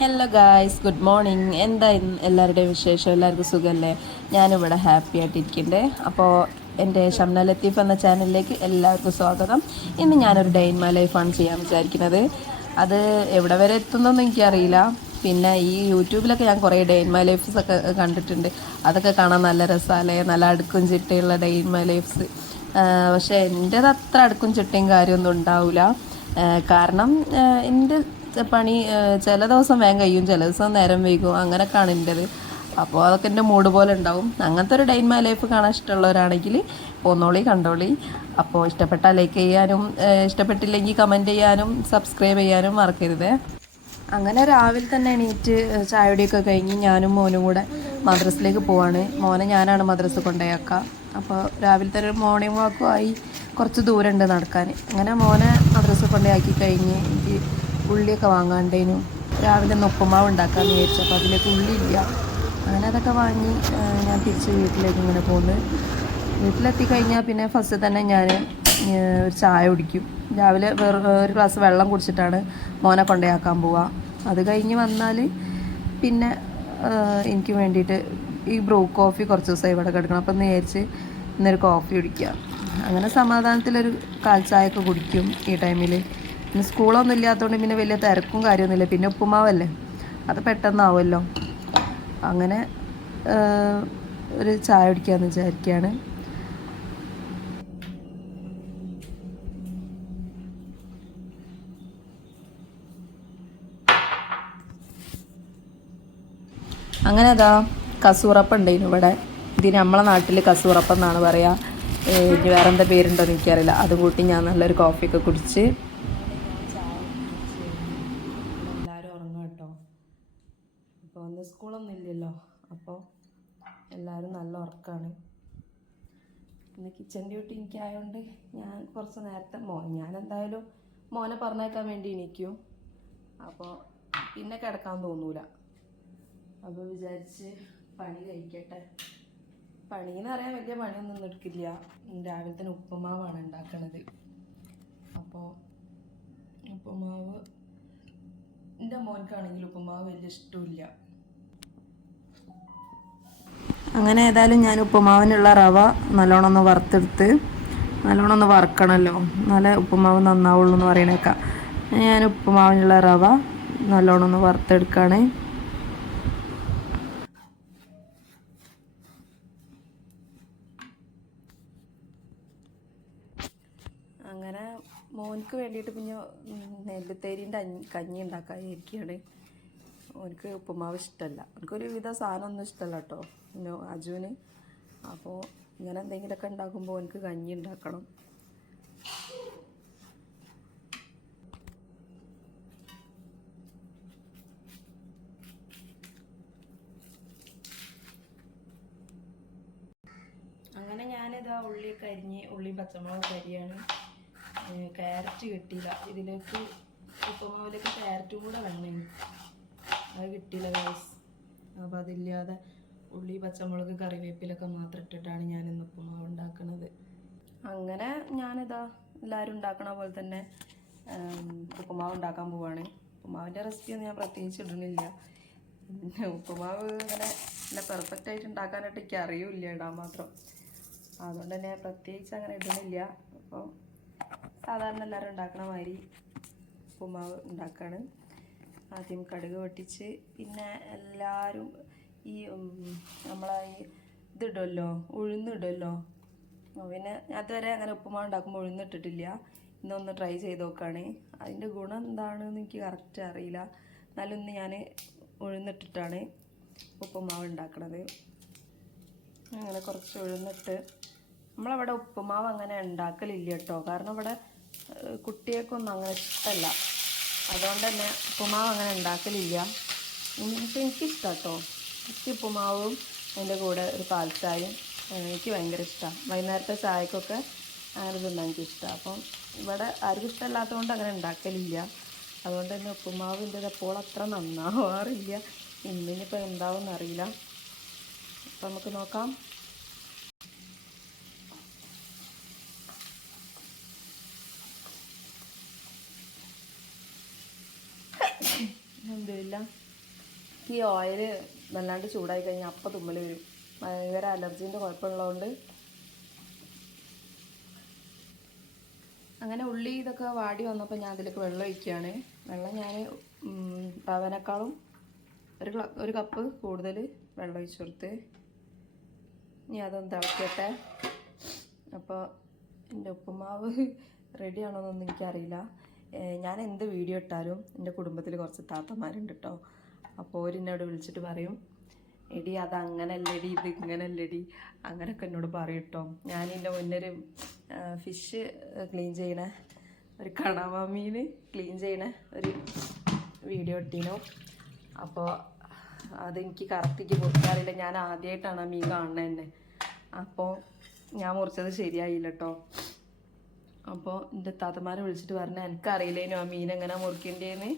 Hello guys good morning എന്താ ഇന്ന് എല്ലാവരുടെയും വിശേഷം? എല്ലാവർക്കും സുഖമല്ലേ ഞാനിവിടെ ഹാപ്പി ആയിട്ടിരിക്കണ്ടേ. അപ്പോൾ എന്റെ ഷംന ലത്തീഫ് എന്ന ചാനലിലേക്ക് എല്ലാവർക്കും സ്വാഗതം. ഇന്ന് ഞാനൊരു ഡേ ഇൻ മൈ ലൈഫാണ് ചെയ്യാൻ വിചാരിക്കുന്നത്. അത് എവിടെ വരെ എത്തുന്നൊന്നും എനിക്കറിയില്ല. പിന്നെ ഈ യൂട്യൂബിലൊക്കെ ഞാൻ കുറേ ഡെയിൻ മൈ ലൈഫ്സ് ഒക്കെ കണ്ടിട്ടുണ്ട്. അതൊക്കെ കാണാൻ നല്ല രസമല്ലേ നല്ല അടുക്കും ചിട്ടയുള്ള ഡെയിൻ മൈ ലൈഫ്സ് പക്ഷേ എന്റേത് അത്ര അടുക്കും ചിട്ടയും കാര്യമൊന്നും ഉണ്ടാവില്ല കാരണം എന്റെ പണി ചില ദിവസം വേഗം കഴിയും ചില ദിവസം നേരം വൈകും. അങ്ങനെയൊക്കെയാണ് എന്റെത്. അപ്പോൾ അതൊക്കെ എന്റെ മൂഡ് പോലെ ഉണ്ടാവും. അങ്ങനത്തെ ഒരു ഡൈൻ മൈ ലൈഫ് കാണാൻ ഇഷ്ടമുള്ളവരാണെങ്കിൽ പോന്നോളി കണ്ടോളി. അപ്പോൾ ഇഷ്ടപ്പെട്ടാൽ ലൈക്ക് ചെയ്യാനും ഇഷ്ടപ്പെട്ടില്ലെങ്കിൽ കമന്റ് ചെയ്യാനും സബ്സ്ക്രൈബ് ചെയ്യാനും മറക്കരുത്. അങ്ങനെ രാവിലെ തന്നെ എണീറ്റ് ചായയുടെയൊക്കെ കഴിഞ്ഞ് ഞാനും മോനും കൂടെ മദ്രസിലേക്ക് പോവാണ്. മോനെ ഞാനാണ് മദ്രസ് കൊണ്ടുപോയക്ക. അപ്പോൾ രാവിലെ തന്നെ മോർണിംഗ് വാക്കും ആയി കുറച്ച് ദൂരമുണ്ട് നടക്കാൻ. അങ്ങനെ മോനെ മദ്രസ് കൊണ്ടുപോയാക്കി കഴിഞ്ഞ് ഉള്ളിയൊക്കെ വാങ്ങാണ്ടേനു. രാവിലെ നൊപ്പമാവ് ഉണ്ടാക്കാമെന്ന് വിചാരിച്ചു അപ്പോൾ അതിലേക്ക് ഉള്ളിയില്ല അങ്ങനെ അതൊക്കെ വാങ്ങി ഞാൻ തിരിച്ച് വീട്ടിലേക്ക് ഇങ്ങനെ പോകുന്നു വീട്ടിലെത്തി കഴിഞ്ഞാൽ പിന്നെ ഫസ്റ്റ് തന്നെ ഞാൻ ഒരു ചായ കുടിക്കും. രാവിലെ വേറെ ഒരു ഗ്ലാസ് വെള്ളം കുടിച്ചിട്ടാണ് മോനെ കൊണ്ടയാക്കാൻ പോവുക അത് കഴിഞ്ഞ് വന്നാൽ പിന്നെ എനിക്ക് വേണ്ടിയിട്ട് ഈ ബ്രൂ കോഫി കുറച്ച് ദിവസമായി ഇവിടെ കിടക്കണം. അപ്പം നേരിച്ച് ഇന്നൊരു കോഫി കുടിക്കുക അങ്ങനെ സമാധാനത്തിലൊരു കാൽ ചായയൊക്കെ കുടിക്കും ഈ ടൈമിൽ പിന്നെ സ്കൂളൊന്നും ഇല്ലാത്തതുകൊണ്ട് പിന്നെ വലിയ തിരക്കും കാര്യമൊന്നുമില്ല. പിന്നെ ഉപ്പുമാവല്ലേ? അത് പെട്ടെന്നാവുമല്ലോ. അങ്ങനെ ഒരു ചായ കുടിക്കാമെന്ന് വിചാരിക്കുകയാണ് അങ്ങനെ അതാ കസൂറപ്പം ഉണ്ടായിരുന്നു ഇവിടെ. ഇതിന് നമ്മളെ നാട്ടിൽ കസൂറപ്പം എന്നാണ് പറയുക ഇനി വേറെ എന്താ പേരുണ്ടോ എനിക്കറിയില്ല. അത് കൂട്ടി ഞാൻ നല്ലൊരു കോഫിയൊക്കെ കുടിച്ച് എല്ലാവരും ഉറങ്ങും കേട്ടോ അപ്പോൾ ഒന്ന് സ്കൂളൊന്നും ഇല്ലല്ലോ അപ്പോൾ എല്ലാവരും നല്ല ഉറക്കമാണ് ഇന്ന് കിച്ചൺ ഡ്യൂട്ടി എനിക്കായതുകൊണ്ട് ഞാൻ കുറച്ച് നേരത്തെ മോ ഞാൻ എന്തായാലും മോനെ പറഞ്ഞേക്കാൻ വേണ്ടി എണീക്കും. അപ്പോൾ പിന്നെ കിടക്കാൻ തോന്നൂല. അപ്പോൾ വിചാരിച്ച് പണി കഴിക്കട്ടെ. പണി എന്ന് പറയാൻ വലിയ പണിയൊന്നും എടുക്കില്ല. രാവിലെ തന്നെ ഉപ്പുമാവാണ് ഉണ്ടാക്കണത്. അപ്പോൾ ഉപ്പുമാവ് എന്റെ മോൻക്കാണെങ്കിൽ ഉപ്പുമാവ് വലിയ ഇഷ്ടമില്ല അങ്ങനെ ഏതായാലും ഞാൻ ഉപ്പുമാവിനുള്ള റവ നല്ലോണം ഒന്ന് വറുത്തെടുത്ത് നല്ലോണം ഒന്ന് വറുക്കണമല്ലോ നല്ല ഉപ്പുമാവ് നന്നാവുള്ളൂ എന്ന് പറയണേക്കാം. ഞാൻ ഉപ്പുമാവിനുള്ള റവ നല്ലോണം ഒന്ന് വറുത്തെടുക്കുകയാണ് അങ്ങനെ മോനക്ക് വേണ്ടിയിട്ട് പിന്നെ നെല്ലുത്തേരിന്റെ കഞ്ഞി കഞ്ഞി ഉണ്ടാക്കാതിരിക്കുകയാണ് ഓനക്ക് ഉപ്പുമാവ് ഇഷ്ടമല്ല എനിക്കൊരു വിധ സാധനമൊന്നും ഇഷ്ടമല്ല കേട്ടോ പിന്നെ അജുവിന്. അപ്പോൾ ഇങ്ങനെ എന്തെങ്കിലുമൊക്കെ ഉണ്ടാക്കുമ്പോൾ എനിക്ക് കഞ്ഞി ഉണ്ടാക്കണം. അങ്ങനെ ഞാനിതാ ഉള്ളി കരിഞ്ഞ് ഉള്ളി പച്ചമുളക് കരിയാണ് ക്യാരറ്റ് കിട്ടിയില്ല. ഇതിലേക്ക് ഉപ്പുമാവിലേക്ക് ക്യാരറ്റും കൂടെ വേണേ അത് കിട്ടിയില്ല ഗൈസ് അപ്പോൾ അതില്ലാതെ ഉള്ളി പച്ചമുളക് കറിവേപ്പിലൊക്കെ മാത്രം ഇട്ടിട്ടാണ് ഞാൻ ഇന്ന് ഉപ്പുമാവ് ഉണ്ടാക്കുന്നത് അങ്ങനെ ഞാനിതാ എല്ലാവരും ഉണ്ടാക്കണ പോലെ തന്നെ ഉപ്പുമാവ് ഉണ്ടാക്കാൻ പോവാണ്. ഉപ്പുമാവിന്റെ റെസിപ്പിയൊന്നും ഞാൻ പ്രത്യേകിച്ച് ഇടുന്നില്ല. പിന്നെ ഉപ്പുമാവ് ഇങ്ങനെ നല്ല പെർഫെക്റ്റ് ആയിട്ട് ഉണ്ടാക്കാനായിട്ട് എനിക്ക് അറിയില്ല ഇടാൻ മാത്രം. അതുകൊണ്ട് തന്നെ പ്രത്യേകിച്ച് അങ്ങനെ ഇടുന്നില്ല. അപ്പോൾ സാധാരണ എല്ലാവരും ഉണ്ടാക്കണ മാതിരി ഉപ്പുമാവ് ഉണ്ടാക്കുകയാണ് ആദ്യം കടുക് പൊട്ടിച്ച് പിന്നെ എല്ലാവരും ഈ നമ്മളെ ഈ ഇതിടുമല്ലോ ഉഴുന്നിടുമല്ലോ പിന്നെ അതുവരെ അങ്ങനെ ഉപ്പുമാവ് ഉണ്ടാക്കുമ്പോൾ ഉഴുന്നിട്ടിട്ടില്ല. ഇന്നൊന്ന് ട്രൈ ചെയ്ത് നോക്കുകയാണ് അതിന്റെ ഗുണം എന്താണെന്ന് എനിക്ക് കറക്റ്റ് അറിയില്ല. എന്നാലും ഇന്ന് ഞാൻ ഉഴുന്നിട്ടിട്ടാണ് ഉപ്പുമാവ് ഉണ്ടാക്കണത്. അങ്ങനെ കുറച്ച് ഉഴുന്നിട്ട്. നമ്മളവിടെ ഉപ്പുമാവ് അങ്ങനെ ഉണ്ടാക്കലില്ല കേട്ടോ. കാരണം ഇവിടെ കുട്ടികൾക്കൊന്നും അങ്ങനെ ഇഷ്ടമല്ല. അതുകൊണ്ട് തന്നെ ഉപ്പുമാവ് അങ്ങനെ ഉണ്ടാക്കലില്ല. എനിക്ക് എനിക്കിഷ്ടം കേട്ടോ എനിക്ക് ഉപ്പുമാവും അതിന്റെ കൂടെ ഒരു പാൽച്ചായും എനിക്ക് ഭയങ്കര ഇഷ്ടമാണ് വൈകുന്നേരത്തെ ചായക്കൊക്കെ അങ്ങനെ തിന്നാൻ എനിക്കിഷ്ടമാണ് അപ്പം ഇവിടെ ആർക്കും ഇഷ്ടമല്ലാത്തതുകൊണ്ട് അങ്ങനെ ഉണ്ടാക്കലില്ല. അതുകൊണ്ട് തന്നെ ഉപ്പുമാവിന്റെ അപ്പോൾ അത്ര നന്നാവാറില്ല. ഇന്നിനിപ്പോൾ എന്താവും അറിയില്ല അപ്പം നമുക്ക് നോക്കാം. അൽഹംദുലില്ലാ ഈ ഓയിൽ വല്ലാണ്ട് ചൂടായി കഴിഞ്ഞാൽ അപ്പം തുമ്മൽ വരും. ഭയങ്കര അലർജീന്റെ കുഴപ്പമുള്ളതുകൊണ്ട് അങ്ങനെ ഉള്ളി ഇതൊക്കെ വാടി വന്നപ്പോൾ ഞാൻ അതിലേക്ക് വെള്ളം ഒഴിക്കുകയാണ്. വെള്ളം ഞാൻ റവനേക്കാളും ഒരു ഒരു കപ്പ് കൂടുതൽ വെള്ളം ഒഴിച്ചു കൊടുത്ത് ഇനി അതൊന്ന് തിളക്കട്ടെ. അപ്പോൾ എന്റെ ഉപ്പുമാവ് റെഡിയാണോന്നൊന്നും എനിക്കറിയില്ല. ഞാൻ എന്ത് വീഡിയോ ഇട്ടാലും എന്റെ കുടുംബത്തിൽ കുറച്ച് താത്തമാരുണ്ട് കേട്ടോ അപ്പോൾ ഓരെന്നോട് വിളിച്ചിട്ട് പറയും എടി അത് അങ്ങനല്ലടി ഇത് ഇങ്ങനല്ലടി അങ്ങനെയൊക്കെ എന്നോട് പറയും കേട്ടോ ഞാൻ എന്റെ മുന്നൊരു ഫിഷ് ക്ലീൻ ചെയ്യണ ഒരു കണവ മീൻ ക്ലീൻ ചെയ്യണ ഒരു വീഡിയോ ഇട്ടീനു. അപ്പോൾ അതെനിക്ക് കറക്റ്റിക്ക് പൊട്ടാറില്ല ഞാൻ ആദ്യമായിട്ടാണ് ആ മീൻ കാണുന്നത് തന്നെ അപ്പോൾ ഞാൻ മുറിച്ചത് ശരിയായില്ല കേട്ടോ അപ്പോൾ എന്റെ താത്തമാരെ വിളിച്ചിട്ട് പറഞ്ഞാൽ എനിക്കറിയില്ലേനു ആ മീൻ എങ്ങനെ മുറിക്കേണ്ടതെന്ന്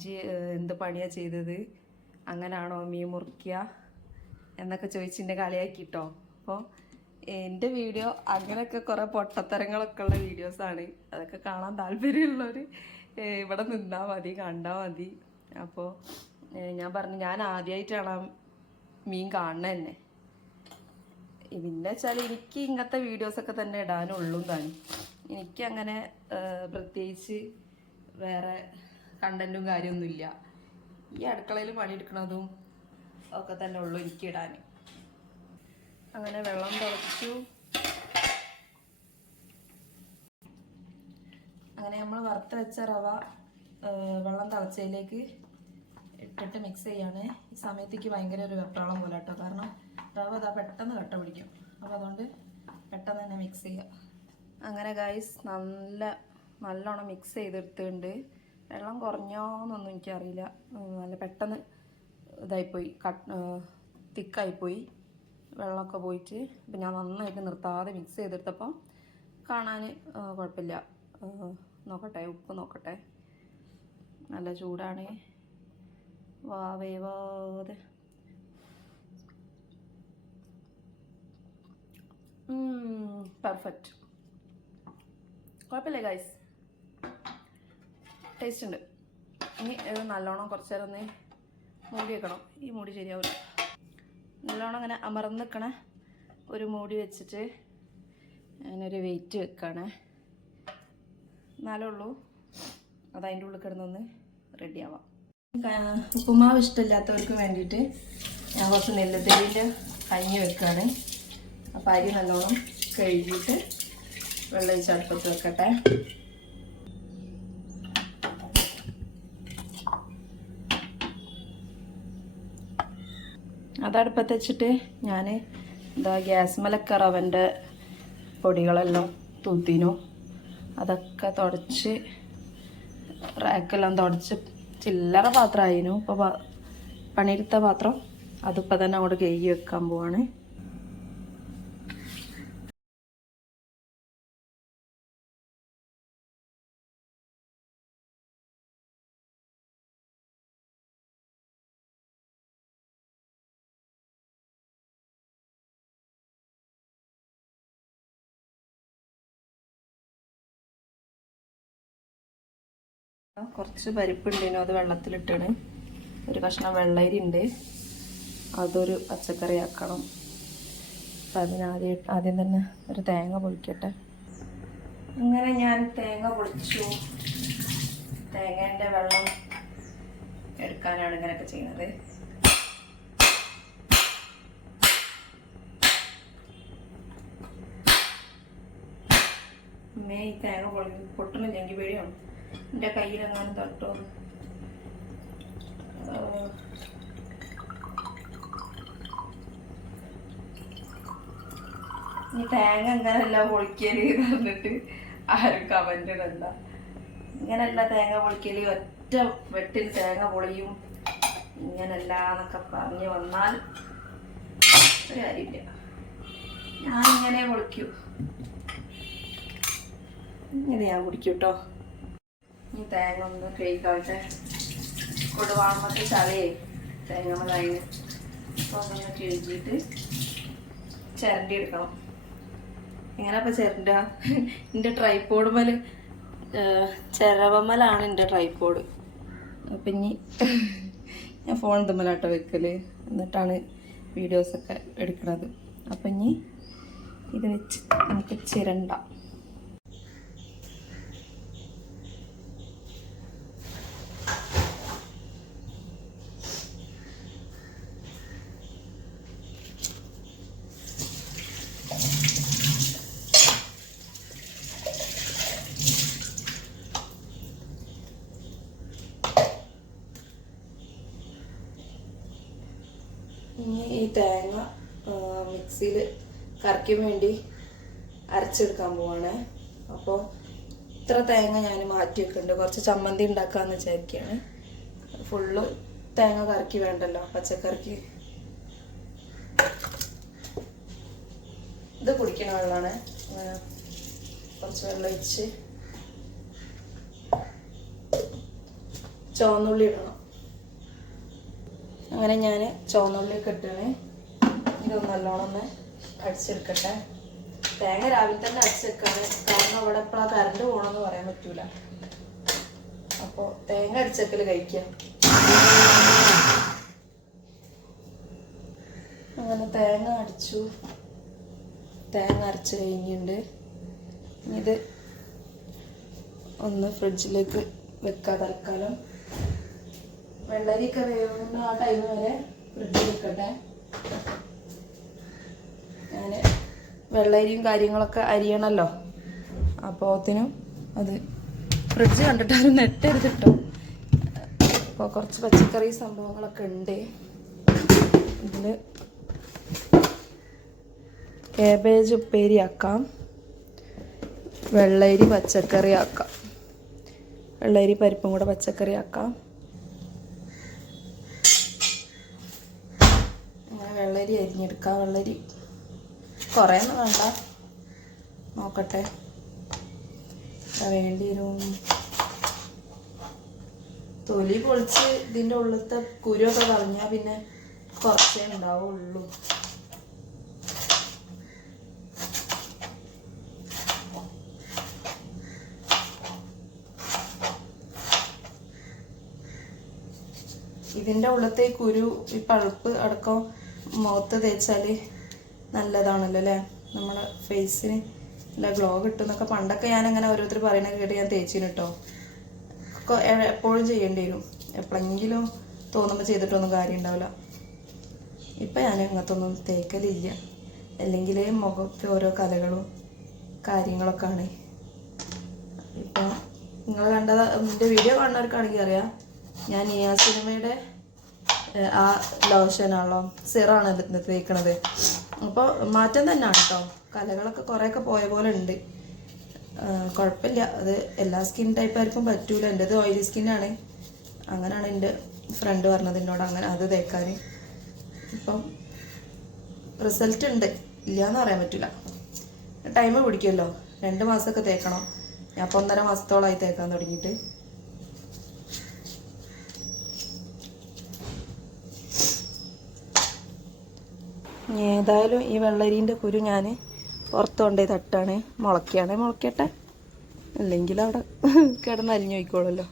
ജി എന്ത് പണിയാണ് ചെയ്തത്? അങ്ങനാണോ മീൻ മുറിക്കുക എന്നൊക്കെ ചോദിച്ച് എന്റെ കളിയാക്കിട്ടോ. അപ്പോൾ എന്റെ വീഡിയോ അങ്ങനെയൊക്കെ കുറേ പൊട്ടത്തരങ്ങളൊക്കെ ഉള്ള വീഡിയോസാണ് അതൊക്കെ കാണാൻ താല്പര്യമുള്ളവർ ഇവിടെ നിന്നാൽ മതി കണ്ടാൽ മതി. അപ്പോൾ ഞാൻ പറഞ്ഞു ഞാൻ ആദ്യമായിട്ടാണ് മീൻ കാണുന്നത് തന്നെ പിന്നെ വെച്ചാൽ എനിക്ക് ഇങ്ങനത്തെ വീഡിയോസൊക്കെ തന്നെ ഇടാനുള്ളൂ താനും എനിക്ക് അങ്ങനെ പ്രത്യേകിച്ച് വേറെ കണ്ടന്റും കാര്യമൊന്നുമില്ല. ഈ അടുക്കളയിൽ പണിയെടുക്കണതും ഒക്കെ തന്നെ ഉള്ളൂ എനിക്ക് ഇടാൻ. അങ്ങനെ വെള്ളം തിളച്ചു അങ്ങനെ നമ്മൾ വറുത്ത് വെച്ച റവ വെള്ളം തിളച്ചതിലേക്ക് ഇട്ടിട്ട് മിക്സ് ചെയ്യാണ്. ഈ സമയത്തേക്ക് ഭയങ്കര ഒരു വെപ്രാളം പോലെ കേട്ടോ. കാരണം റവ അതാ പെട്ടെന്ന് കട്ട പിടിക്കും. അപ്പോൾ അതുകൊണ്ട് പെട്ടെന്ന് തന്നെ മിക്സ് ചെയ്യുക അങ്ങനെ ഗായ്സ് നല്ല നല്ലോണം മിക്സ് ചെയ്തെടുത്തിട്ടുണ്ട്. വെള്ളം കുറഞ്ഞോന്നൊന്നും എനിക്കറിയില്ല. നല്ല പെട്ടെന്ന് ഇതായിപ്പോയി. കട്ട് തിക്കായിപ്പോയി വെള്ളമൊക്കെ പോയിട്ട് അപ്പം ഞാൻ നന്നായിട്ട് നിർത്താതെ മിക്സ് ചെയ്തെടുത്തപ്പോൾ കാണാൻ കുഴപ്പമില്ല. നോക്കട്ടെ ഉപ്പ് നോക്കട്ടെ. നല്ല ചൂടാണ്. വാ വേവാതെ പെർഫെക്റ്റ് കുഴപ്പമില്ല ഗൈസ് ടേസ്റ്റ് ഉണ്ട്. ഇനി ഇത് നല്ലോണം കുറച്ച് നേരം ഒന്ന് മൂടി വെക്കണം. ഈ മൂടി ശരിയാവില്ല നല്ലോണം അങ്ങനെ അമർന്ന് നിൽക്കണ ഒരു മൂടി വെച്ചിട്ട് അങ്ങനൊരു വെയിറ്റ് വെക്കുകയാണ് എന്നാലേ ഉള്ളൂ. അത് അതിന്റെ ഉള്ളിൽ കിടന്നൊന്ന് റെഡി ആവാം. ഉപ്പുമാവ് ഇഷ്ടമില്ലാത്തവർക്ക് വേണ്ടിയിട്ട് ഞാൻ കുറച്ച് നെല്ലത്തേരിയിൽ കഞ്ഞി വെക്കുകയാണ് അപ്പോൾ അരി നല്ലോണം കഴുകിയിട്ട് വെള്ളം ഒഴിച്ച് അടുപ്പത്ത് വെക്കട്ടെ. അതടുപ്പത്ത് വെച്ചിട്ട് ഞാൻ എന്താ ഗ്യാസ് മലക്കറവന്റെ പൊടികളെല്ലാം തൂത്തിനു. അതൊക്കെ തുടച്ച് റാക്കെല്ലാം തുടച്ച് ചില്ലറ പാത്രമായിരുന്നു. ഇപ്പോൾ പണിയെടുത്ത പാത്രം അതിപ്പോൾ തന്നെ അങ്ങോട്ട് കഴുകി വെക്കാൻ പോവാണ്. കുറച്ച് പരിപ്പുണ്ടേനു അത് വെള്ളത്തിലിട്ടാണ്. ഒരു കഷ്ണം വെള്ളരി ഉണ്ട് അതൊരു പച്ചക്കറി ആക്കണം അപ്പം അതിന് ആദ്യം തന്നെ ഒരു തേങ്ങ പൊളിക്കട്ടെ. അങ്ങനെ ഞാൻ തേങ്ങ പൊളിച്ചു. തേങ്ങേന്റെ വെള്ളം എടുക്കാനാണ് ഇങ്ങനെയൊക്കെ ചെയ്യുന്നത്. അമ്മേ ഈ തേങ്ങ പൊളി പൊട്ടണില്ല എനിക്ക് പേടിയാണ് എന്റെ കയ്യിലെങ്ങാനും തട്ടോ? ഈ തേങ്ങ ഇങ്ങനല്ല പൊളിക്കൽ പറഞ്ഞിട്ട് ആരും കമന്റ് ഇടണ്ട. ഇങ്ങനല്ല തേങ്ങ പൊളിക്കൽ ഒറ്റ വെട്ടിൽ തേങ്ങ പൊളിയും. ഇങ്ങനല്ല എന്നൊക്കെ പറഞ്ഞു വന്നാൽ ഒരു കാര്യമില്ല. ഞാൻ ഇങ്ങനെ പൊളിക്കൂ. ഇങ്ങനെയാ ഞാൻ കുടിക്കും കേട്ടോ ഈ തേങ്ങ ഒന്ന് കഴുകാട്ടെ കൊടുവാമത്തെ ചളയേ തേങ്ങ അപ്പോൾ അതൊന്ന് കഴുകിയിട്ട് ചിരണ്ടി എടുക്കണം. എങ്ങനെ അപ്പം ചിരണ്ട എന്റെ ട്രൈപ്പോഡ് മേൽ ചിരവമ്മലാണ് എന്റെ ട്രൈപ്പോഡ് അപ്പം ഇനി ഞാൻ ഫോൺ തമ്മിലാട്ടോ വെക്കൽ. എന്നിട്ടാണ് വീഡിയോസൊക്കെ എടുക്കുന്നത് അപ്പം ഇനി ഇത് വെച്ച് നമുക്ക് ചിരണ്ട ഇനി ഈ തേങ്ങ മിക്സിയിൽ കറയ്ക്കാൻ വേണ്ടി അരച്ചെടുക്കാൻ പോവാണ്. അപ്പോൾ ഇത്ര തേങ്ങ ഞാൻ മാറ്റി വെക്കുന്നുണ്ട് കുറച്ച് ചമ്മന്തി ഉണ്ടാക്കാമെന്ന് വിചാരിക്കുകയാണ് ഫുള്ള് തേങ്ങ കറക്കി വേണ്ടല്ലോ പച്ചക്കറിക്ക്. ഇത് കുടിക്കണ വെള്ളമാണ്. കുറച്ച് വെള്ളം ഒഴിച്ച് ചുവന്നുള്ളി ഇടണം. അങ്ങനെ ഞാൻ ചുവന്നുള്ളിയൊക്കെ ഇട്ടാണ്. ഇത് നല്ലോണം ഒന്ന് അടിച്ചെടുക്കട്ടെ. തേങ്ങ രാവിലെ തന്നെ അടിച്ചെടുക്കാണ്. കാരണം അവിടെ എപ്പോഴാ കറണ്ട് പോകണമെന്ന് പറയാൻ പറ്റൂല. അപ്പോൾ തേങ്ങ അടിച്ചെക്കൽ കഴിക്ക. അങ്ങനെ തേങ്ങ അടിച്ചു. തേങ്ങ അരച്ച് കഴിഞ്ഞിട്ടുണ്ട്. ഇത് ഒന്ന് ഫ്രിഡ്ജിലേക്ക് വെക്കാം തൽക്കാലം. വെള്ളരിക്ക വേവുന്ന ആ ടൈം വരെ ഫ്രിഡ്ജിൽ വെക്കട്ടെ. ഞാൻ വെള്ളരിയും കാര്യങ്ങളൊക്കെ അരിയണമല്ലോ അപ്പോത്തിനും അത് ഫ്രിഡ്ജ് കണ്ടിട്ടാരും നെട്ടെടുത്തിട്ടോ അപ്പോൾ കുറച്ച് പച്ചക്കറി സംഭവങ്ങളൊക്കെ ഉണ്ട്. ഇതിൽ കേബേജ് ഉപ്പേരി ആക്കാം. വെള്ളരി പച്ചക്കറി ആക്കാം. വെള്ളരി പരിപ്പും കൂടെ പച്ചക്കറി ആക്കാം. അങ്ങനെ വെള്ളരി അരിഞ്ഞെടുക്കാം. വെള്ളരി കുറേ ഒന്നും വേണ്ട. നോക്കട്ടെ. വേണ്ടി വരും? തൊലി പൊളിച്ച് ഇതിന്റെ ഉള്ളിലത്തെ കുരുവൊക്കെ കളഞ്ഞാൽ പിന്നെ കുറച്ചേ ഉണ്ടാവുള്ളൂ. ഇതിന്റെ ഉള്ളത്തെ കുരു ഈ പഴുപ്പ് അടക്കം മുഖത്ത് തേച്ചാൽ നല്ലതാണല്ലോ അല്ലേ? നമ്മുടെ ഫേസിന് നല്ല ഗ്ലോ കിട്ടും എന്നൊക്കെ പണ്ടൊക്കെ ഞാൻ അങ്ങനെ ഓരോരുത്തർ പറയണ കേട്ട് ഞാൻ തേച്ചിന് കേട്ടോ എപ്പോഴും ചെയ്യേണ്ടി വരും. എപ്പോഴെങ്കിലും തോന്നുമ്പോൾ ചെയ്തിട്ടൊന്നും കാര്യം ഉണ്ടാവില്ല ഇപ്പം ഞാൻ അങ്ങനത്തൊന്നും തേക്കലില്ല. അല്ലെങ്കിൽ മുഖത്തെ ഓരോ കലകളും കാര്യങ്ങളൊക്കെ ആണ് ഇപ്പം നിങ്ങൾ കണ്ടത് എന്റെ വീഡിയോ കാണുന്നവർക്കാണെങ്കിൽ അറിയാം. ഞാൻ ഈ ആ സിനിമയുടെ ആ ലോഷനാണല്ലോ സിറാണ് തേക്കണത്. അപ്പോൾ മാറ്റം തന്നെയാണ് കേട്ടോ കലകളൊക്കെ കുറേയൊക്കെ പോയ പോലെ ഉണ്ട് കുഴപ്പമില്ല അത് എല്ലാ സ്കിൻ ടൈപ്പാർക്കും പറ്റൂല. എന്റെത് ഓയിലി സ്കിന്നാണ് അങ്ങനെയാണ് എന്റെ ഫ്രണ്ട് പറഞ്ഞത് എന്നോട്. അങ്ങനെ അത് തേക്കാൻ ഇപ്പം റിസൾട്ട് ഉണ്ട് ഇല്ല എന്ന് പറയാൻ പറ്റില്ല ടൈം പിടിക്കുമല്ലോ രണ്ട് മാസമൊക്കെ തേക്കണം. ഞാൻ ഇപ്പോൾ ഒന്നര മാസത്തോളമായി തേക്കാൻ തുടങ്ങിയിട്ട്. ഏതായാലും ഈ വെള്ളരീന്റെ കുരു ഞാൻ പുറത്ത് കൊണ്ടേ തട്ടാണ്. മുളയ്ക്കുകയാണെ. മുളയ്ക്കട്ടെ. അല്ലെങ്കിൽ അവിടെ കിടന്ന് പോയിക്കോളല്ലോ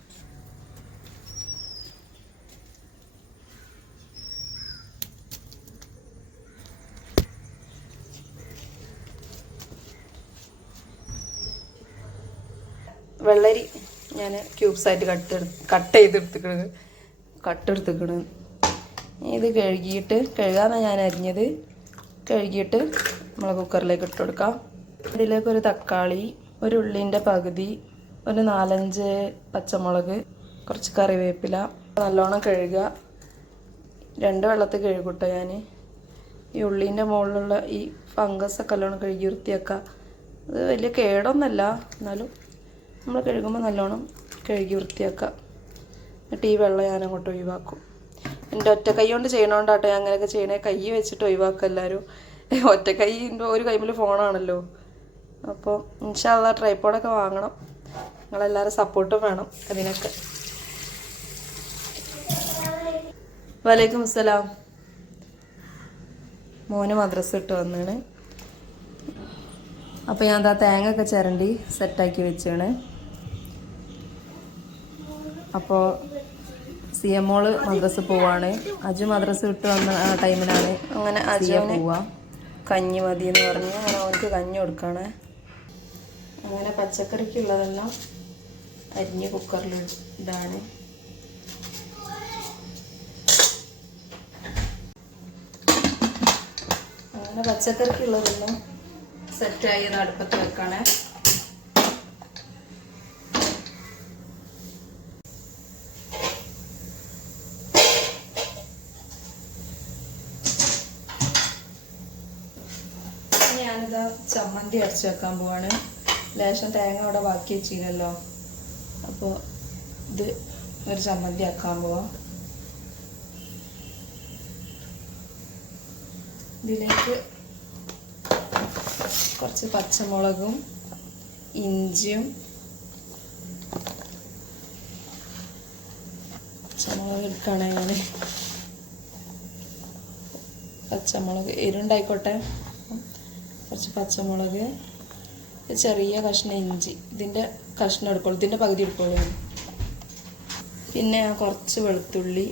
വെള്ളരി ഞാൻ ക്യൂബ്സായിട്ട് കട്ട് കട്ട് ചെയ്തെടുത്തിക്കണ്. കട്ട് എടുത്തിക്കണ് ഇത് കഴുകിയിട്ട് കഴുകാന്നാണ് ഞാൻ അരിഞ്ഞത്. കഴുകിയിട്ട് നമ്മൾ കുക്കറിലേക്ക് ഇട്ട് കൊടുക്കാം. ഇതിലേക്ക് ഒരു തക്കാളി ഒരു ഉള്ളിന്റെ പകുതി ഒരു നാലഞ്ച് പച്ചമുളക് കുറച്ച് കറിവേപ്പില. നല്ലോണം കഴുകുക. രണ്ട് വെള്ളത്തിൽ കഴുകൂട്ടോ ഞാൻ ഈ ഉള്ളീന്റെ മുകളിലുള്ള ഈ ഫംഗസ് ഒക്കെ നല്ലോണം കഴുകി വൃത്തിയാക്കുക. അത് വലിയ കേടൊന്നല്ല എന്നാലും നമ്മൾ കഴുകുമ്പോൾ നല്ലോണം കഴുകി വൃത്തിയാക്കുക. എന്നിട്ട് ഈ വെള്ളം ഞാൻ അങ്ങോട്ട് ഒഴിവാക്കും. എന്റെ ഒറ്റ കൈ കൊണ്ട് ചെയ്യണോണ്ടാട്ടോ അങ്ങനെയൊക്കെ ചെയ്യണേ. കൈ വെച്ചിട്ട് ഒഴിവാക്കുക എല്ലാവരും ഒറ്റ കൈ ഒരു കൈമിൽ ഫോണാണല്ലോ. അപ്പോൾ ഇൻഷാല്ല ട്രൈപ്പോഡൊക്കെ വാങ്ങണം. നിങ്ങളെല്ലാവരും സപ്പോർട്ടും വേണം അതിനൊക്കെ. വലൈക്കും അസ്സലാം. മോന് മദ്രസ ഇട്ട് വന്നാണ്. അപ്പോൾ ഞാൻ എന്താ തേങ്ങ ഒക്കെ ചിരണ്ടി സെറ്റാക്കി വെച്ചാണ്. അപ്പോൾ സി എം മോൾ മദ്രസ് പോവാണ്. അജു മദ്രസ് വിട്ട് വന്ന ആ ടൈമിലാണ് അങ്ങനെ അജിയെ പോവാ. കഞ്ഞി മതി എന്ന് പറഞ്ഞ്. അങ്ങനെ അവർക്ക് കഞ്ഞി കൊടുക്കുകയാണ് അങ്ങനെ പച്ചക്കറിക്കുള്ളതെല്ലാം അരിഞ്ഞ് കുക്കറിൽ ഇടാണ്. അങ്ങനെ പച്ചക്കറിക്കുള്ളതെല്ലാം സെറ്റായി അത് അടുപ്പത്ത് വെക്കാണ്. ഞാനിതാ ചമ്മന്തി അരച്ച് വെക്കാൻ പോവാണ്. ലേശം തേങ്ങ അവിടെ ബാക്കി വെച്ചില്ലല്ലോ. അപ്പോൾ ഇത് ഒരു ചമ്മന്തി ആക്കാൻ പോവാം. ഇതിലേക്ക് കുറച്ച് പച്ചമുളകും ഇഞ്ചിയും പച്ചമുളക് എടുക്കുകയാണ് ഞാൻ പച്ചമുളക് എരുണ്ടായിക്കോട്ടെ കുറച്ച് പച്ചമുളക് ചെറിയ കഷ്ണം ഇഞ്ചി. ഇതിന്റെ കഷ്ണം എടുക്കുള്ളൂ. ഇതിന്റെ പകുതി എടുക്കുള്ളൂ പിന്നെ കുറച്ച് വെളുത്തുള്ളി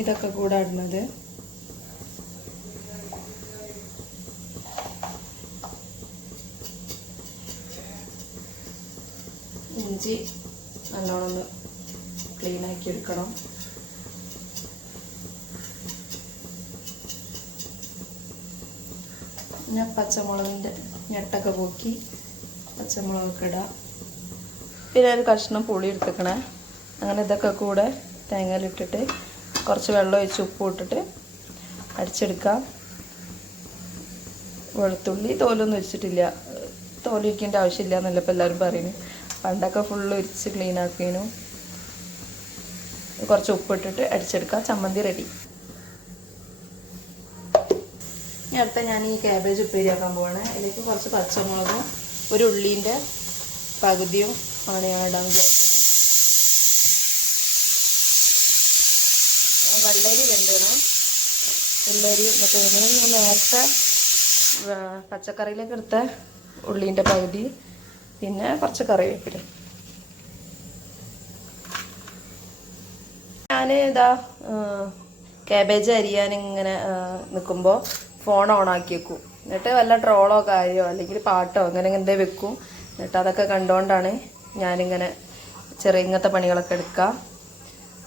ഇതൊക്കെ കൂടെ ഇടുന്നത്. ഇഞ്ചി നല്ലോണം ആക്കി എടുക്കണം. പിന്നെ പച്ചമുളകിന്റെ ഞെട്ടൊക്കെ പോക്കി പച്ചമുളകൊക്കെ ഇടാം. പിന്നെ ഒരു കഷ്ണം പുളി എടുത്തേക്കണേ. അങ്ങനെ ഇതൊക്കെ കൂടെ തേങ്ങയിലിട്ടിട്ട് കുറച്ച് വെള്ളം ഒഴിച്ച് ഉപ്പ് ഇട്ടിട്ട് അടിച്ചെടുക്കാം. വെളുത്തുള്ളി തോലൊന്നും വെച്ചിട്ടില്ല തോലിരിക്കേണ്ട ആവശ്യമില്ല എന്നല്ല ഇപ്പം എല്ലാവരും പറയുന്നു പണ്ടൊക്കെ ഫുള്ള് ഒരിച്ച് ക്ലീൻ ആക്കിയതിനും കുറച്ച് ഉപ്പിട്ടിട്ട് അടിച്ചെടുക്കാം. ചമ്മന്തി റെഡി ഇനി അടുത്ത ഞാൻ ഈ ക്യാബേജ് ഉപ്പേരിയാക്കാൻ പോവാണ്. ഇതിലേക്ക് കുറച്ച് പച്ചമുളകും ഒരു ഉള്ളീന്റെ പകുതിയും ആണ് ഞാൻ ഇടാൻ വിചാരിക്കുന്നത് വെള്ളരി വെന്തണം. വെള്ളരി മറ്റേ ഞാൻ നേരത്തെ പച്ചക്കറിയിലേക്ക് എടുത്ത ഉള്ളീന്റെ പകുതി പിന്നെ കുറച്ച് കറിവേപ്പില. ഞാൻ ഇതാ ക്യാബേജ് അരിയാൻ ഇങ്ങനെ നിൽക്കുമ്പോൾ ഫോൺ ഓൺ ആക്കി വെക്കും. എന്നിട്ട് വല്ല ട്രോളോ കാര്യമോ അല്ലെങ്കിൽ പാട്ടോ അങ്ങനെ എന്തേ വെക്കും. എന്നിട്ട് അതൊക്കെ കണ്ടുകൊണ്ടാണ് ഞാനിങ്ങനെ ചെറിയ ഇങ്ങനത്തെ പണികളൊക്കെ എടുക്കുക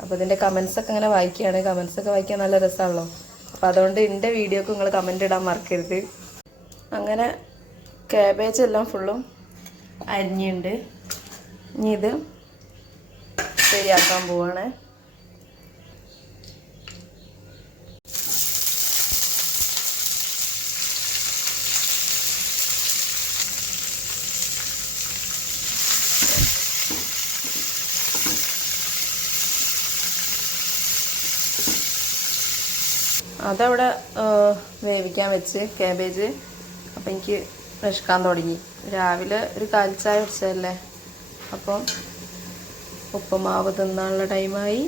അപ്പോൾ ഇതിന്റെ കമൻസൊക്കെ ഇങ്ങനെ വായിക്കുകയാണ് കമൻസൊക്കെ വായിക്കാൻ നല്ല രസമാണല്ലോ അപ്പോൾ അതുകൊണ്ട് എന്റെ വീഡിയോക്ക് നിങ്ങൾ കമന്റ് ഇടാൻ മറക്കരുത്. അങ്ങനെ കാബേജ് എല്ലാം ഫുള്ളും അരിഞ്ഞുണ്ട്. ഇനി ഇത് ശരിയാക്കാൻ പോവാണ്. അതവിടെ വേവിക്കാൻ വെച്ച് കാബേജ് അപ്പം എനിക്ക് വിശക്കാൻ തുടങ്ങി. രാവിലെ ഒരു കാൽച്ചായ കുടിച്ചതല്ലേ? അപ്പം ഉപ്പുമാവ് തിന്നാനുള്ള ടൈമായി.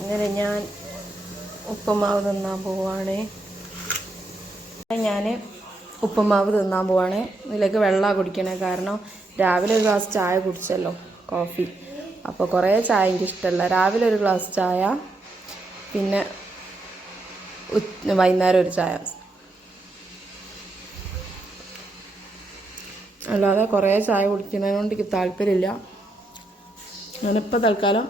അങ്ങനെ ഞാൻ ഉപ്പുമാവ് തിന്നാൻ പോവാണ്. ഞാൻ ഉപ്പുമാവ് തിന്നാൻ പോവാണ്. ഇതിലേക്ക് വെള്ളമാണ് കുടിക്കണേ. കാരണം രാവിലെ ഒരു ഗ്ലാസ് ചായ കുടിച്ചല്ലോ കോഫി. അപ്പോൾ കുറേ ചായ എനിക്ക് ഇഷ്ടമല്ല രാവിലെ ഒരു ഗ്ലാസ് ചായ പിന്നെ വൈകുന്നേരം ഒരു ചായ. അല്ലാതെ കുറേ ചായ കുടിക്കുന്നതിനോണ്ട് എനിക്ക് താല്പര്യമില്ല. ഞാനിപ്പോൾ തൽക്കാലം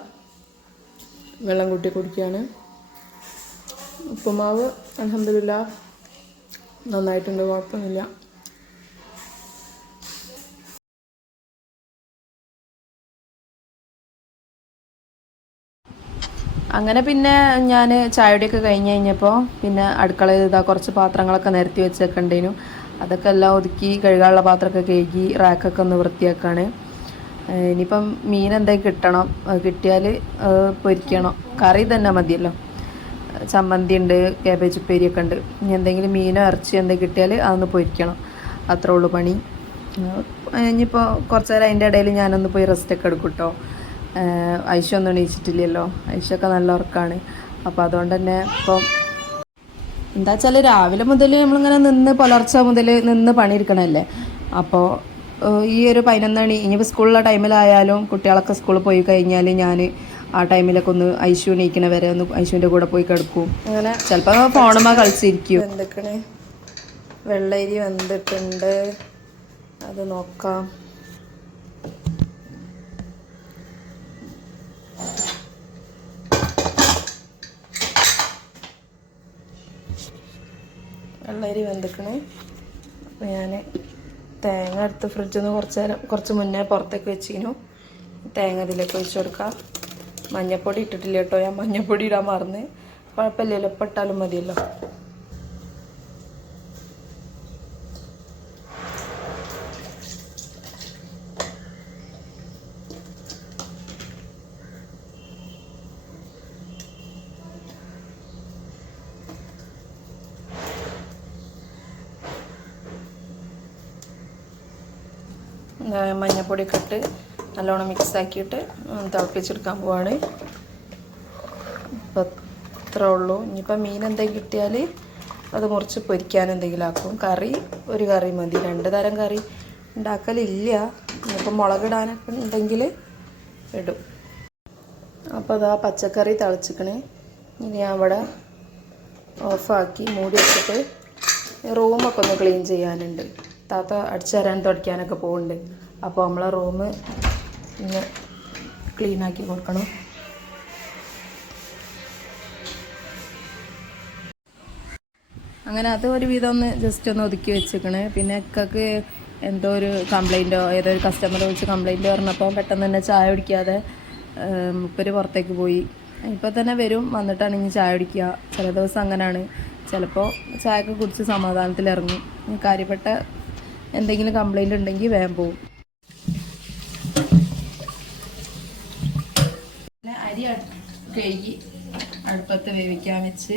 വെള്ളം കൂട്ടി കുടിക്കുകയാണ്. ഉപ്പുമാവ് അലഹമില്ല നന്നായിട്ടുണ്ട് കുഴപ്പമൊന്നുമില്ല. അങ്ങനെ പിന്നെ ഞാൻ ചായയുടെയൊക്കെ കഴിഞ്ഞ് കഴിഞ്ഞപ്പോൾ പിന്നെ അടുക്കളയിൽ ഇതാ കുറച്ച് പാത്രങ്ങളൊക്കെ നിരത്തി വെച്ചേക്കണ്ടേനു അതൊക്കെ എല്ലാം ഒതുക്കി കഴുകാനുള്ള പാത്രമൊക്കെ കഴുകി റാക്കൊക്കെ ഒന്ന് വൃത്തിയാക്കാണ്. ഇനിയിപ്പം മീൻ എന്തായാലും കിട്ടണം? കിട്ടിയാൽ പൊരിക്കണം. കറി തന്നെ മതിയല്ലോ. ചമ്മന്തി ഉണ്ട് കാബേജ് ഉപ്പേരിയൊക്കെ ഉണ്ട്. ഇനി എന്തെങ്കിലും മീനോ ഇറച്ചിയോ എന്തെങ്കിലും കിട്ടിയാൽ അതൊന്ന് പൊരിക്കണം. അത്രേ ഉള്ളൂ പണി. ഇനിയിപ്പോൾ കുറച്ച് നേരം അതിന്റെ ഇടയിൽ ഞാനൊന്ന് പോയി റെസ്റ്റൊക്കെ എടുക്കും കേട്ടോ ഐശ ഒന്നും എണീച്ചിട്ടില്ലല്ലോ. ഐശൊക്കെ നല്ല ഉറക്കമാണ് അപ്പോൾ അതുകൊണ്ട് തന്നെ ഇപ്പം എന്താ വെച്ചാൽ രാവിലെ മുതൽ നമ്മളിങ്ങനെ നിന്ന് പുലർച്ചെ മുതൽ നിന്ന് പണിയിരിക്കണല്ലേ അപ്പോൾ ഈ ഒരു പതിനൊന്നണി ഇനിയിപ്പോൾ സ്കൂളിലെ ടൈമിലായാലും കുട്ടികളൊക്കെ സ്കൂളിൽ പോയി കഴിഞ്ഞാൽ ഞാൻ ആ ടൈമിലൊക്കെ ഒന്ന് ഐശു എണീക്കണ വരെ ഒന്ന് ഐശുവിന്റെ കൂടെ പോയി കിടക്കും. അങ്ങനെ ചിലപ്പോൾ ഫോണുമ്പോൾ കളിച്ചിരിക്കും. എന്തൊക്കെയാണ് വെള്ളരി വെന്തിട്ടുണ്ട്. അത് നോക്കാം. വെള്ളരി വെന്തിക്കണേ. ഞാൻ തേങ്ങ എടുത്ത് ഫ്രിഡ്ജിൽ നിന്ന് കുറച്ച് നേരം കുറച്ച് മുന്നേ പുറത്തേക്ക് വെച്ചിരുന്നു തേങ്ങ ഇതിലേക്ക് ഒഴിച്ചു കൊടുക്കാം. മഞ്ഞപ്പൊടി ഇട്ടിട്ടില്ല കേട്ടോ ഞാൻ മഞ്ഞപ്പൊടി ഇടാൻ മറന്ന്. കുഴപ്പമില്ലല്ലോ ഇപ്പം ഇട്ടാലും മതിയല്ലോ എന്താ മഞ്ഞപ്പൊടിയൊക്കെ ഇട്ട് നല്ലോണം മിക്സ് ആക്കിയിട്ട് തിളപ്പിച്ചെടുക്കാൻ പോവാണ്. ഇപ്പം ഇത്രേ ഉള്ളൂ. ഇനിയിപ്പോൾ മീൻ എന്തെങ്കിലും കിട്ടിയാൽ അത് മുറിച്ച് പൊരിക്കാൻ എന്തെങ്കിലും ആക്കും. കറി ഒരു കറി മതി. രണ്ട് തരം കറി ഉണ്ടാക്കലില്ല. ഇനിയിപ്പോൾ മുളകിടാനൊക്കെ ഉണ്ടെങ്കിൽ ഇടും. അപ്പോൾ അതാ പച്ചക്കറി തിളച്ചിക്കണേ. ഇനി ഞാൻ അവിടെ ഓഫാക്കി മൂടി വെച്ചിട്ട് റൂമൊക്കെ ഒന്ന് ക്ലീൻ ചെയ്യാനുണ്ട്. താത്ത അടിച്ചു തരാൻ തുടയ്ക്കാനൊക്കെ പോകുന്നുണ്ട് അപ്പോൾ നമ്മളെ റൂം ഇന്ന് ക്ലീൻ ആക്കി കൊടുക്കണം. അങ്ങനെ അത് ഒരു വിധം ഒന്ന് ജസ്റ്റ് ഒന്ന് ഒതുക്കി വെച്ചേക്കണേ. പിന്നെ അക്കക്ക് എന്തോ ഒരു കംപ്ലൈന്റോ ഏതോ ഒരു കസ്റ്റമർ വിളിച്ച് കംപ്ലൈന്റ് പറഞ്ഞപ്പോൾ പെട്ടെന്ന് തന്നെ ചായ കുടിക്കാതെ മുപ്പര് പുറത്തേക്ക് പോയി. ഇപ്പോൾ തന്നെ വരും വന്നിട്ടാണ് ഇനി ചായ കുടിക്കുക. ചില ദിവസം അങ്ങനെയാണ് ചിലപ്പോൾ ചായയൊക്കെ കുടിച്ച് സമാധാനത്തിലിറങ്ങും. കാര്യപ്പെട്ട എന്തെങ്കിലും കംപ്ലൈന്റ് ഉണ്ടെങ്കിൽ വേഗം പോവും പിന്നെ അരി അടു- കഴുകി അടുപ്പത്ത് വേവിക്കാൻ വെച്ച്.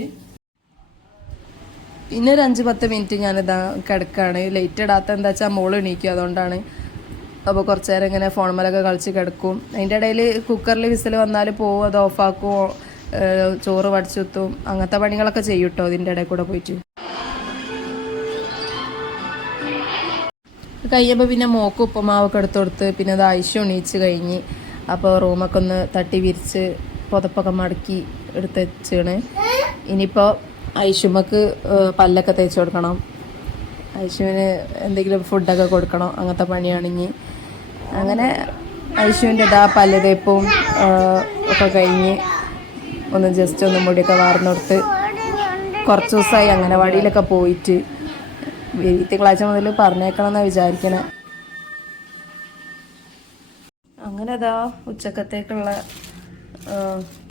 പിന്നെ ഒരു അഞ്ച് പത്ത് മിനിറ്റ് ഞാനിതാ കിടക്കുകയാണ് ലൈറ്റ് ഇടാത്ത എന്താ വെച്ചാൽ മോൾ എണീക്കും. അതുകൊണ്ടാണ് അപ്പോൾ കുറച്ച് നേരം ഇങ്ങനെ ഫോൺ മലൊക്കെ കളിച്ച് കിടക്കും. അതിന്റെ ഇടയിൽ കുക്കറിൽ വിസിൽ വന്നാൽ പോവും അത് ഓഫാക്കും ചോറ് വടിച്ചുത്തും. അങ്ങനത്തെ പണികളൊക്കെ ചെയ്യും കേട്ടോ ഇതിന്റെ ഇടയിൽ കൂടെ പോയിട്ട്. കഴിയുമ്പോൾ പിന്നെ മോക്ക് ഉപ്പുമാവൊക്കെ എടുത്തു കൊടുത്ത് പിന്നെ അത് ഐശ്യം എണീച്ച് കഴിഞ്ഞ്. അപ്പോൾ റൂമൊക്കെ ഒന്ന് തട്ടി വിരിച്ച് പുതപ്പൊക്കെ മടക്കി എടുത്ത് വെച്ചാണ്. ഇനിയിപ്പോൾ ഐഷുമക്ക് പല്ലൊക്കെ തേച്ച് കൊടുക്കണം. ഐഷുവിന് എന്തെങ്കിലും ഫുഡൊക്കെ കൊടുക്കണം അങ്ങനത്തെ പണിയാണ് അങ്ങനെ ഐഷുവിന്റെ ഇതാ പല്ല് തേപ്പും ഏഹ് ഒക്കെ കഴിഞ്ഞ് ഒന്ന് ജസ്റ്റ് ഒന്ന് മുടിയൊക്കെ വാർന്നെടുത്ത് കുറച്ച് ദിവസമായി അംഗനവാടിയിലൊക്കെ പോയിട്ട്. തിങ്കളാഴ്ച മുതൽ പറഞ്ഞേക്കണം എന്നാണ് വിചാരിക്കണേ. അങ്ങനെ അതാ ഉച്ചക്കത്തേക്കുള്ള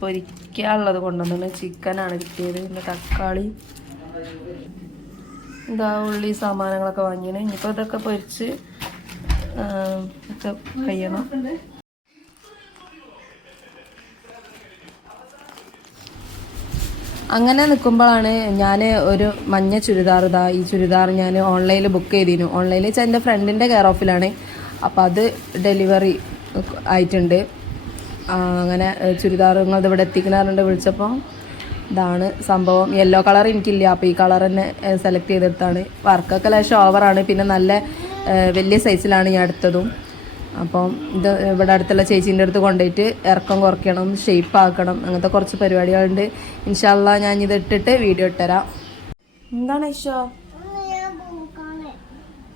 പൊരിക്കാനുള്ളത് കൊണ്ടുവന്നു ചിക്കനാണ് കിട്ടിയത്. പിന്നെ തക്കാളി. എന്താ ഉള്ളി സാമാനങ്ങളൊക്കെ വാങ്ങിയാണ് ഇനിയിപ്പോൾ ഇതൊക്കെ പൊരിച്ച് ഒക്കെ കഴിയണം. അങ്ങനെ നിൽക്കുമ്പോഴാണ് ഞാൻ ഒരു മഞ്ഞ ചുരിദാർ ഇതാ ഈ ചുരിദാർ ഞാൻ ഓൺലൈനിൽ ബുക്ക് ചെയ്തിരുന്നു ഓൺലൈനിൽ വെച്ചാൽ എന്റെ ഫ്രണ്ടിന്റെ കെയർ ഓഫിലാണ് അപ്പോൾ അത് ഡെലിവറി ആയിട്ടുണ്ട്. അങ്ങനെ ചുരിദാറുകൾ ഇവിടെ എത്തിക്കുന്നവരുണ്ട് വിളിച്ചപ്പോൾ ഇതാണ് സംഭവം. യെല്ലോ കളർ എനിക്കില്ല. അപ്പോൾ ഈ കളർ തന്നെ സെലക്ട് ചെയ്തെടുത്താണ്. വർക്കൊക്കെ ലേശം ഓവറാണ് പിന്നെ നല്ല വലിയ സൈസിലാണ് ഞാൻ എടുത്തതും അപ്പം ഇത് ഇവിടെ അടുത്തുള്ള ചേച്ചീന്റെ അടുത്ത് കൊണ്ടുപോയിട്ട് ഇറക്കം കുറയ്ക്കണം ഷേപ്പ് ആക്കണം അങ്ങനത്തെ കുറച്ച് പരിപാടികളുണ്ട്. ഇൻഷാല്ല ഞാൻ ഇത് ഇട്ടിട്ട് വീഡിയോ ഇട്ടുതരാം എന്താണ് ഐഷോ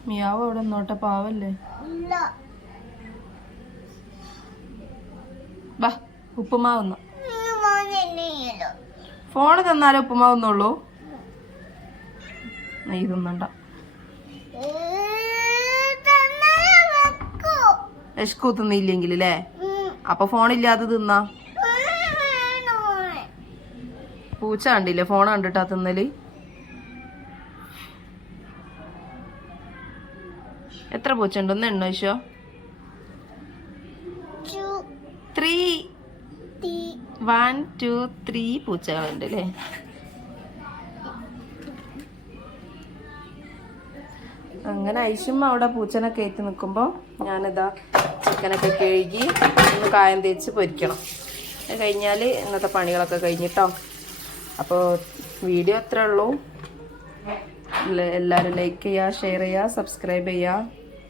മിയാവ് അവിടെ നോട്ടെ പാവല്ലേ? ബാ ഉപ്പുമാവുന്ന. ഫോണ് തന്നാലേ ഉപ്പുമാവുന്നുള്ളൂ. നെയ് തിന്നണ്ട. രശ്കു തിന്നില്ലെങ്കിൽ അല്ലേ അപ്പൊ ഫോണില്ലാതെ തിന്നാ? പൂച്ച കണ്ടില്ലേ? ഫോൺ കണ്ടിട്ടാ തിന്നൽ? എത്ര പൂച്ച ഉണ്ട് ഒന്ന് എണ്ണോ ഈശോ ത്രീ വൺ ടു ത്രീ പൂച്ചകളുണ്ട് അല്ലേ അങ്ങനെ ഐഷും അവിടെ പൂച്ചനെ കയറ്റി നിൽക്കുമ്പോൾ ഞാനിതാ ചിക്കനൊക്കെ കഴുകി ഒന്ന് കായം തേച്ച് പൊരിക്കണം. അത് കഴിഞ്ഞാൽ ഇന്നത്തെ പണികളൊക്കെ കഴിഞ്ഞിട്ടോ? അപ്പോൾ വീഡിയോ അത്രേ ഉള്ളൂ. എല്ലാവരും ലൈക്ക് ചെയ്യുക ഷെയർ ചെയ്യുക സബ്സ്ക്രൈബ് ചെയ്യുക